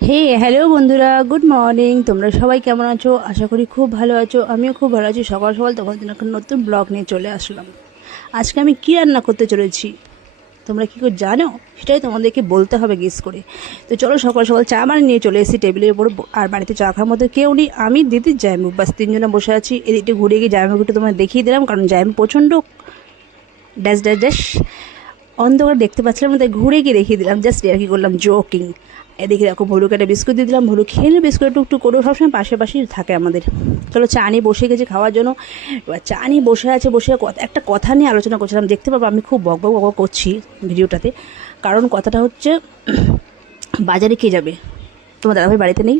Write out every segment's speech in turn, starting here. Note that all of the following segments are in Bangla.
হে হ্যালো বন্ধুরা গুড মর্নিং তোমরা সবাই কেমন আছো? আশা করি খুব ভালো আছো। আমিও খুব ভালো আছি। সকাল সকাল তোমাদের জন্য একটা নতুন ব্লগ নিয়ে চলে আসলাম। আজকে আমি কী রান্না করতে চলেছি? তোমরা কী করে জানো? সেটাই তোমাদেরকে বলতে হবে গেস করে। তো চলো সকাল সকাল চা মানে নিয়ে চলে এসেছি টেবিলের উপর। আর বাড়িতে চা খাওয়ার মধ্যে কেউ নেই। আমি দিদি জায়মুখ বাস, তিনজনে বসে আছি। এদিকটা ঘুরে গিয়ে জায়মুখটা তোমায় দেখিয়ে দিলাম। কারণ জায়মুখ প্রচণ্ড ড্যাশ ড্যাশ ড্যাশ, অন্ধকার দেখতে পাচ্ছিলাম তাই ঘুরে গিয়ে দেখিয়ে দিলাম। জাস্ট আর কি করলাম জোকিং এদিকে দেখো ভলুকে একটা বিস্কুট দিয়ে দিলাম। ভলু নিল বিস্কুট একটু করে সবসময় পাশে পাশেই থাকে আমাদের। চলো, চা নিয়ে বসে গেছে খাওয়ার জন্য। এবার চা নিয়ে বসে আছে, বসে একটা কথা নিয়ে আলোচনা করছিলাম। দেখতে পাবো, আমি খুব বকবক বক বক বক করছি ভিডিওটাতে। কারণ কথাটা হচ্ছে, বাজারে কে যাবে? তোমার দাদাভাই বাড়িতে নেই,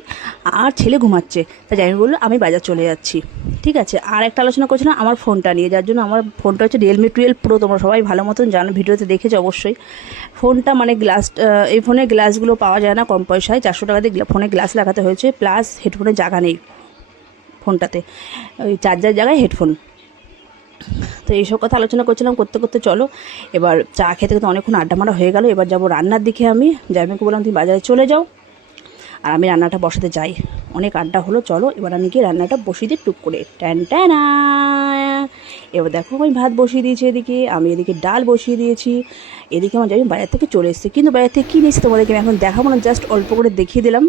আর ছেলে ঘুমাচ্ছে। তা যাই বলল, আমি বাজার চলে যাচ্ছি। ঠিক আছে? আর একটা আলোচনা করছিলাম আমার ফোনটা নিয়ে। যার জন্য আমার ফোনটা হচ্ছে রিয়েলমি টুয়েলভ প্রো তোমরা সবাই ভালো মতন জানো, ভিডিওতে দেখেছ অবশ্যই। ফোনটা মানে গ্লাস এই ফোনের গ্লাসগুলো পাওয়া যায় না কম পয়সায়। চারশো টাকা দিয়ে ফোনে গ্লাস লাগাতে হয়েছে প্লাস হেডফোনের জায়গা নেই ফোনটাতে। ওই চার্জার জায়গায় হেডফোন তো এইসব কথা আলোচনা করছিলাম, করতে করতে চলো। এবার চা খেতে খেতে অনেকক্ষণ আড্ডা মারা হয়ে গেল। এবার যাব রান্নার দিকে আমি। জামিকে বললাম, তুমি বাজারে চলে যাও। আর আমি রান্নাটা বসাতে যাই। অনেক আড্ডা হলো, চলো এবার আমি গিয়ে রান্নাটা বসিয়ে দিই টুক করে। ট্যান ট্যানা এবার দেখো আমি ভাত বসিয়ে দিয়েছি এদিকে, আমি এদিকে ডাল বসিয়ে দিয়েছি। এদিকে আমার যাই বাজার থেকে চলে এসেছি। কিন্তু বাজার থেকে কী নিয়েছি তোমাদেরকে আমি এখন দেখাবো না, জাস্ট অল্প করে দেখিয়ে দিলাম।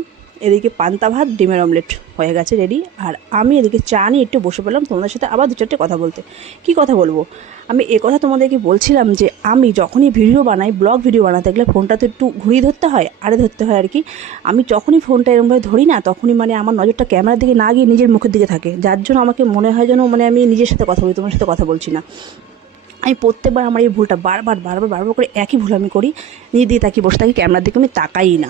এদিকে পান্তা ভাত, ডিমের অমলেট হয়ে গেছে রেডি আর আমি এদিকে চা নিয়ে একটু বসে পেলাম তোমাদের সাথে আবার দু চারটে কথা বলতে। কি কথা বলব? আমি এ কথা তোমাদেরকে বলছিলাম যে, আমি যখনই ভিডিও বানাই ব্লগ ভিডিও বানাতে গেলে ফোনটা তো একটু ঘুরিয়ে ধরতে হয় আরে ধরতে হয় আর কি। আমি যখনই ফোনটা এরকমভাবে ধরি না, তখনই মানে আমার নজরটা ক্যামেরার দিকে না গিয়ে নিজের মুখের দিকে থাকে। যার জন্য আমাকে মনে হয় যেন মানে আমি নিজের সাথে কথা বলি, তোমার সাথে কথা বলছি না। আমি প্রত্যেকবার আমার এই ভুলটা বারবার বারবার বারবার করে একই ভুল আমি করি, নিজে দিয়ে তাকিয়ে বসে থাকি ক্যামেরার দিকে আমি তাকাই না।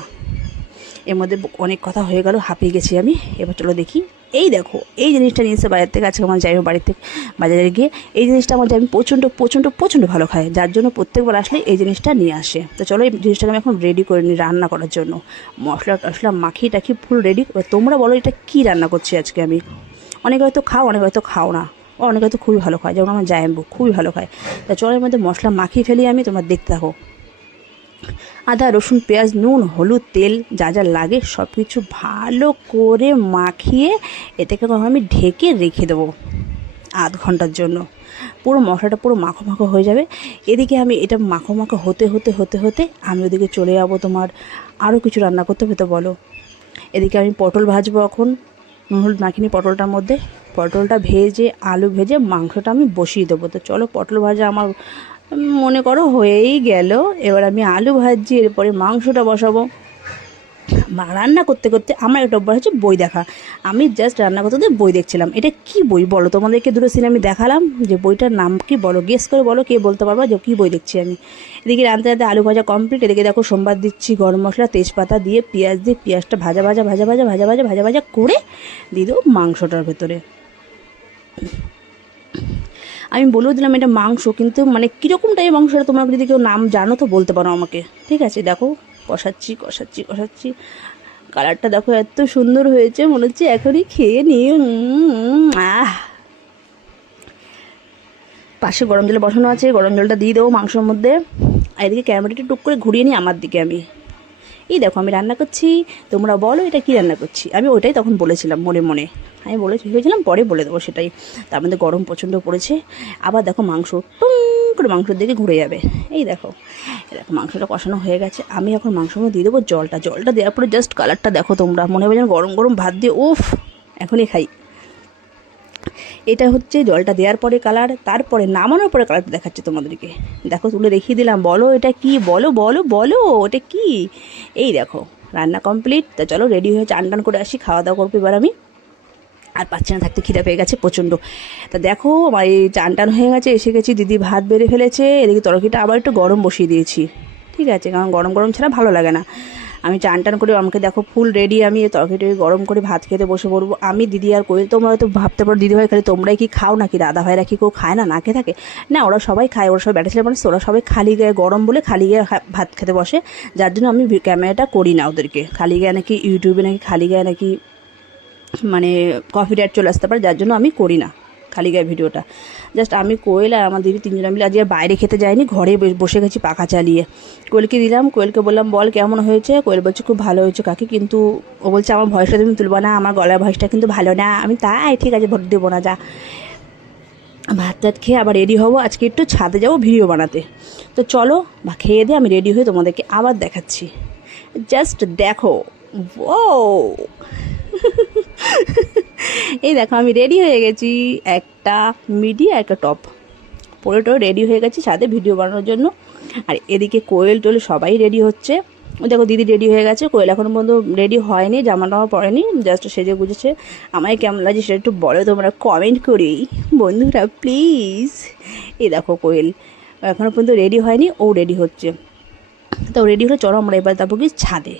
এর মধ্যে অনেক কথা হয়ে গেল, হাঁপিয়ে গেছি আমি। এবার চলো দেখি। এই দেখো, এই জিনিসটা নিয়ে এসে বাজার থেকে, আজকে আমার যাই বাড়ির থেকে, বাজারে গিয়ে এই জিনিসটা আমার আমি প্রচণ্ড প্রচণ্ড প্রচণ্ড ভালো খাই যার জন্য প্রত্যেকবার আসলে এই জিনিসটা নিয়ে আসে। তো চলো এই জিনিসটাকে আমি এখন রেডি করে নিই রান্না করার জন্য। মশলা টশলা মাখিয়ে টাখি ফুল রেডি তোমরা বলো এটা কী রান্না করছি আজকে আমি? অনেকে হয়তো খাও, অনেকে হয়তো খাও না। অনেকে হয়তো খুবই ভালো খায়। যেমন আমার জায়াম্বু, খুবই ভালো খায়। তা চলো এর মধ্যে মশলা মাখিয়ে ফেলি আমি, তোমরা দেখতে থাকো। আদা, রসুন, পেঁয়াজ, নুন, হলুদ, তেল, যা যা লাগে সব কিছু ভালো করে মাখিয়ে এটাকে আমি ঢেকে রেখে দেবো আধ ঘণ্টার জন্য। পুরো মশলাটা পুরো মাখো মাখো হয়ে যাবে। এদিকে আমি এটা মাখো মাখো হতে হতে হতে হতে আমি ওদিকে চলে যাব তোমার আরও কিছু রান্না করতে হবে তো বলো। এদিকে আমি পটল ভাজবো এখন। হলুদ মাখিনি পটলটার মধ্যে। পটলটা ভেজে, আলু ভেজে মাংসটা আমি বসিয়ে দেবো। তো চলো পটল ভাজা আমার মনে করো হয়েই গেল। এবার আমি আলু ভাজছি এরপরে মাংসটা বসাবো। রান্না করতে করতে আমার একটা অভ্যাস হচ্ছে বই দেখা। আমি জাস্ট রান্না করতে বই দেখছিলাম। এটা কি বই বলো? তোমাদেরকে দুটো সিনে আমি দেখালাম যে বইটার নাম কি বলো? গেস করে বলো কে বলতে পারবা যে কী বই দেখছি আমি। এদিকে রান্তে রান্তে আলু ভাজা কমপ্লিট এদিকে দেখো সোমবার দিচ্ছি গরম মশলা, তেজপাতা দিয়ে পেঁয়াজ দিয়ে পেঁয়াজটা ভাজা ভাজা ভাজা ভাজা ভাজা ভাজা ভাজা ভাজা করে দিয়ে দেবো মাংসটার ভেতরে। আমি বলেও দিলাম এটা মাংস, কিন্তু মানে কীরকম টাইপের মাংসটা তোমরা যদি কেউ নাম জানো তো বলতে পারো আমাকে। ঠিক আছে? দেখো, কষাচ্ছি কষাচ্ছি কষাচ্ছি। কালারটা দেখো এত সুন্দর হয়েছে, মনে হচ্ছে এখনই খেয়ে নিই। আহ। পাশে গরম জলে বসানো আছে, গরম জলটা দিয়ে দেবো মাংসের মধ্যে। এদিকে ক্যামেরাটা টুক করে ঘুরিয়ে নিই, আমার দিকে আমি। এই দেখো, আমি রান্না করছি, তোমরা বলো এটা কি রান্না করছি। আমি ওইটাই তখন বলেছিলাম মনে মনে। আমি বলে ভেবেছিলাম পরে বলে দেবো সেটাই। তার মধ্যে গরম প্রচণ্ড পড়েছে। আবার দেখো মাংস টুম করে মাংসের দিকে ঘুরে যাবে। এই দেখো দেখো মাংসটা কষানো হয়ে গেছে। আমি এখন মাংসের মধ্যে দিয়ে দেবো জলটা। জলটা দেওয়ার পরে জাস্ট কালারটা দেখো তোমরা। মনে হবে যেন গরম গরম ভাত দিয়ে, উফ, এখনই খাই। এটা হচ্ছে জলটা দেওয়ার পরে কালার তারপরে নামানোর পরে কালারটা দেখাচ্ছে তোমাদেরকে। দেখো, তুলে দেখিয়ে দিলাম। বলো, এটা কি? বলো বলো বলো এটা কি? এই দেখো, রান্না কমপ্লিট তা চলো রেডি হয়ে চান টান করে আসি, খাওয়া দাওয়া করব এবার আমি। আর পাচ্ছি না, থাকতে খিদে পেয়ে গেছে প্রচণ্ড। তা দেখো, আমার এই চান টান হয়ে গেছে, এসে গেছি, দিদি ভাত বেড়ে ফেলেছে। এদিকে তরকিটা আবার একটু গরম বসিয়ে দিয়েছি। ঠিক আছে, কারণ গরম গরম ছাড়া ভালো লাগে না। আমি চান টান করে আমাকে দেখো ফুল রেডি আমি তরকারিটা গরম করে ভাত খেতে বসে পড়ব। আমি দিদি আর কই, তোমরা হয়তো ভাবতে পারো, দিদিভাই খালি তোমরাই কি খাও নাকি? দাদা ভাইরা কি কেউ খায় না? না খেয়ে থাকে? না, ওরা সবাই খায়, ওরা সবাই ব্যাটা ছেলে মানুষ, ওরা সবাই খালি গায়ে গরম বলে খালি গায়ে ভাত খেতে বসে। যার জন্য আমি ক্যামেরাটা করি না ওদেরকে। খালি গায়ে নাকি ইউটিউবে নাকি খালি গায়ে নাকি মানে কফি ডেট চলে আসতে পারে, যার জন্য আমি করি না। খালি গায়ে ভিডিওটা। জাস্ট আমি কোয়েল আর আমার দিদি তিনজনে মিলে আজকে বাইরে খেতে যাইনি, ঘরে বসে গেছি পাখা চালিয়ে। কোয়েলকে দিলাম, কোয়েলকে বললাম, বল, কেমন হয়েছে? কোয়েল বলছে, খুব ভালো হয়েছে কাকি, কিন্তু ও বলছে, আমার ভয়েসটা তুমি তুলবো না, আমার গলার ভয়েসটা কিন্তু ভালো না। আমি, তাই, ঠিক আছে, ভোট দেবো না, যা। ভাত টাত খেয়ে আবার রেডি হব, আজকে একটু ছাদে যাব ভিডিও বানাতে। তো চলো, বা খেয়ে দিয়ে আমি রেডি হয়ে তোমাদেরকে আবার দেখাচ্ছি। জাস্ট দেখো ও এই দেখো, আমি রেডি হয়ে গেছি। একটা মিডি আর একটা টপ পুরোটাও রেডি হয়ে গেছি ছাদে ভিডিও বানানোর জন্য। আর এদিকে কোয়েল টোয়েল সবাই রেডি হচ্ছে। দেখো, দিদি রেডি হয়ে গেছে। কোয়েল এখন পর্যন্ত রেডি হয়নি জামা টামা পরেনি জাস্ট সেজে গুজেছে। আমায় কেমন লাগছে সেটা একটু বলো, তোমরা কমেন্ট করি বন্ধুরা প্লিজ এই দেখো কোয়েল এখনও পর্যন্ত রেডি হয়নি, ও রেডি হচ্ছে। তো রেডি হলে চলো আমরা এবার তারপর কি ছাদে।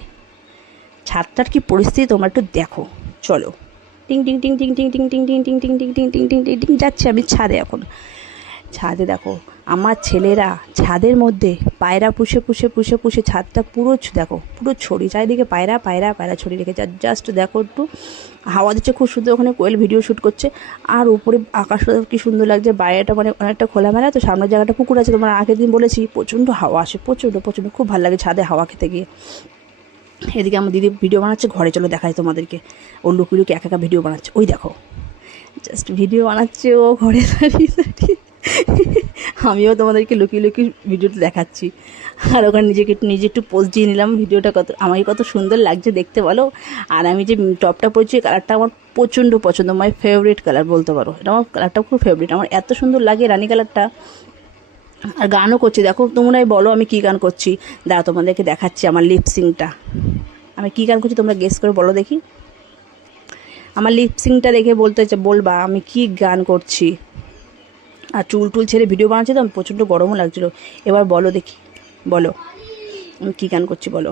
ছাদটার কি পরিস্থিতি তোমরা একটু দেখো চলো টিং টিং টিং টিং টিং টিং টিং টিং টিং টিং টিং টিং টিং টিং টিং টিং যাচ্ছি আমি ছাদে এখন ছাদে দেখো আমার ছেলেরা ছাদের মধ্যে পায়রা পুষে পুষে পুষে পুষে ছাদটা পুরো দেখো পুরো ছড়ি চারিদিকে পায়রা পায়রা পায়রা ছড়ি আর জাস্ট দেখো একটু হাওয়া দিচ্ছে খুব সুন্দর ওখানে কোয়েল ভিডিও শ্যুট করছে আর উপরে আকাশটা কি সুন্দর লাগছে বাইরেটা মানে অনেকটা খোলামেলা তো সামনের জায়গাটা পুকুর আছে তোমার আগের দিন বলেছি প্রচণ্ড হাওয়া আসে প্রচণ্ড প্রচণ্ড খুব ভালো লাগে ছাদে হাওয়া খেতে গিয়ে এদিকে আমার দিদি ভিডিও বানাচ্ছে, ঘরে চলো দেখাই তোমাদেরকে। ও লুকি লুকি একা একা ভিডিও বানাচ্ছে। ওই দেখো। জাস্ট ভিডিও বানাচ্ছে ও ঘরে দাঁড়িয়ে দাঁড়িয়ে। আমিও তোমাদেরকে লুকিয়ে লুকিয়ে ভিডিওটা দেখাচ্ছি। আর ওখানে নিজেকে নিজে একটু পোস্ট দিয়ে নিলাম ভিডিওটা কত, আমাকে কত সুন্দর লাগছে দেখতে বলো। আর আমি যে টপটা পরেছি কালারটা আমার প্রচণ্ড পছন্দ মাই ফেভারিট কালার বলতে পারো। এটা আমার কালারটা খুব ফেভারিট আমার এত সুন্দর লাগে রানী কালারটা আর গানও করছি। দেখো তোমরাই বলো আমি কী গান করছি। দাঁড়া তোমাদেরকে দেখাচ্ছি আমার লিপসিংটা আমি কী গান করছি তোমরা গেস করে বলো দেখি। আমার লিপসিংটা দেখে বলতে বলবা, আমি কি গান করছি। আর চুল টুল ছেড়ে ভিডিও বানাচ্ছি তো আমার প্রচণ্ড গরমও লাগছিল। এবার বলো দেখি, বলো। আমি কী গান করছি বলো।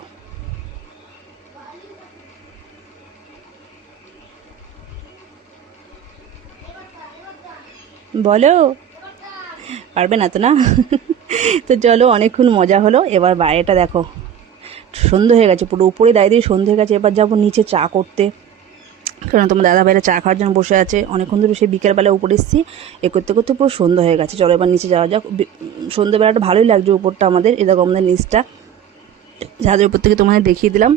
বলো। পারবে না তো না? তো চলো, অনেকক্ষণ মজা হলো। এবার বাইরেটা দেখো। সন্ধে হয়ে গেছে, পুরো উপরে দাঁড়িয়ে দিয়ে সন্ধে হয়ে গেছে। এবার যাব নিচে চা করতে। কারণ তোমার দাদা ভাইরা চা খাওয়ার জন্য বসে আছে। অনেকক্ষণ ধরে সে বিকেলবেলা উপরে এসেছি। এ করতে করতে পুরো সন্ধ্যা হয়ে গেছে। চলো, এবার নিচে যাওয়া যাক। সন্ধ্যেবেলাটা ভালোই লাগছে উপরটা আমাদের। এ দেখো আমাদের নিচটা। যাদের উপর থেকে তোমাদের দেখিয়ে দিলাম।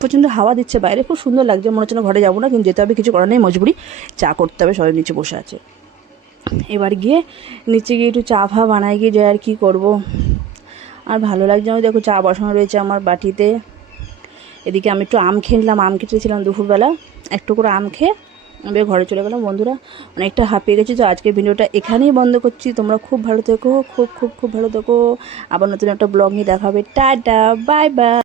প্রচণ্ড হাওয়া দিচ্ছে বাইরে। খুব সুন্দর লাগছে। মনে হচ্ছে না ঘরে যাব না। কিন্তু যেতে হবে, কিছু করার নেই। মজবুরি চা করতে হবে। সবাই নিচে বসে আছে। এবার গিয়ে নিচে গিয়ে একটু চা ফা বানাই, গিয়ে যাই আর কী করব। আর ভালো লাগছে আমি দেখো চা বসানো রয়েছে আমার বাটিতে। এদিকে আমি একটু আম খেয়ে নিলাম, আম খেতেছিলাম দুপুরবেলা। একটু করে আম খেয়ে আমি ঘরে চলে গেলাম। বন্ধুরা, অনেকটা হাঁপিয়ে গেছি, তো আজকে ভিডিওটা এখানেই বন্ধ করছি। তোমরা খুব ভালো থেকো, খুব খুব খুব ভালো থেকো। আবার নতুন একটা ব্লগ নিয়ে দেখা হবে টাটা, বাই বাই।